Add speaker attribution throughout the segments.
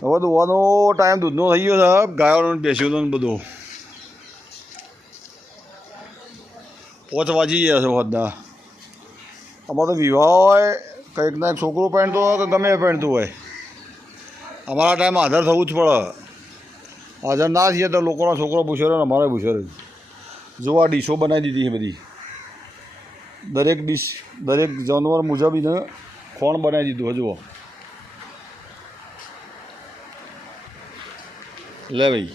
Speaker 1: હવે દોવાનો ટાઈમ દૂધનો થઈ ગયો સાહેબ. ગાયોનો બેસ્યો ને બધું. પોચ વાજી ગયા છે બધા અમારો તો વિવાહ હોય, કંઈક ના છોકરો પહેરતો હોય કે ગમે એ પહેરતું હોય. અમારા ટાઈમ હાજર થવું જ પડે. હાજર ના થઈએ તો લોકોનો છોકરો પૂછ્યો ને અમારે પૂછ્યો રહ્યો. જો આ ડીશો બનાવી દીધી છે બધી. દરેક ડીશ, દરેક જાનવર મુજબ એને ખોણ બનાવી દીધું હજુ લે ભાઈ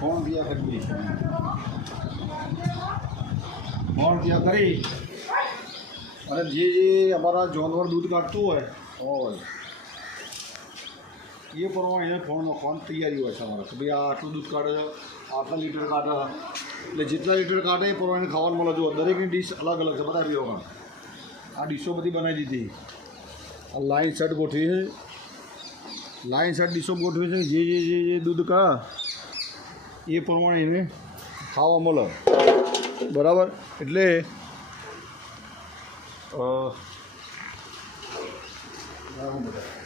Speaker 1: ફોન દિયા કરી ફોન દિયા કરી અને જે જે અમારા જાનવર દૂધ કાઢતું હોય હોય એ પ્રમાણે એને ફોન ફોન તૈયારી હોય છે અમારે કે ભાઈ આ આટલું દૂધ કાઢે છે આટલા લીટર કાઢે છે એટલે જેટલા લીટર કાઢે એ પ્રમાણે ખાવાનું મળે જો દરેકની ડીશ અલગ અલગ છે બધા પીવા આ ડીશો બધી બનાવી દીધી આ લાઈન શર્ટ ગોઠવી છે લાઈન શર્ટ ડીશો ગોઠવી છે જે જે જે જે દૂધ કા એ પ્રમાણે એને ખાવા મળે બરાબર એટલે 어. 나갑니다.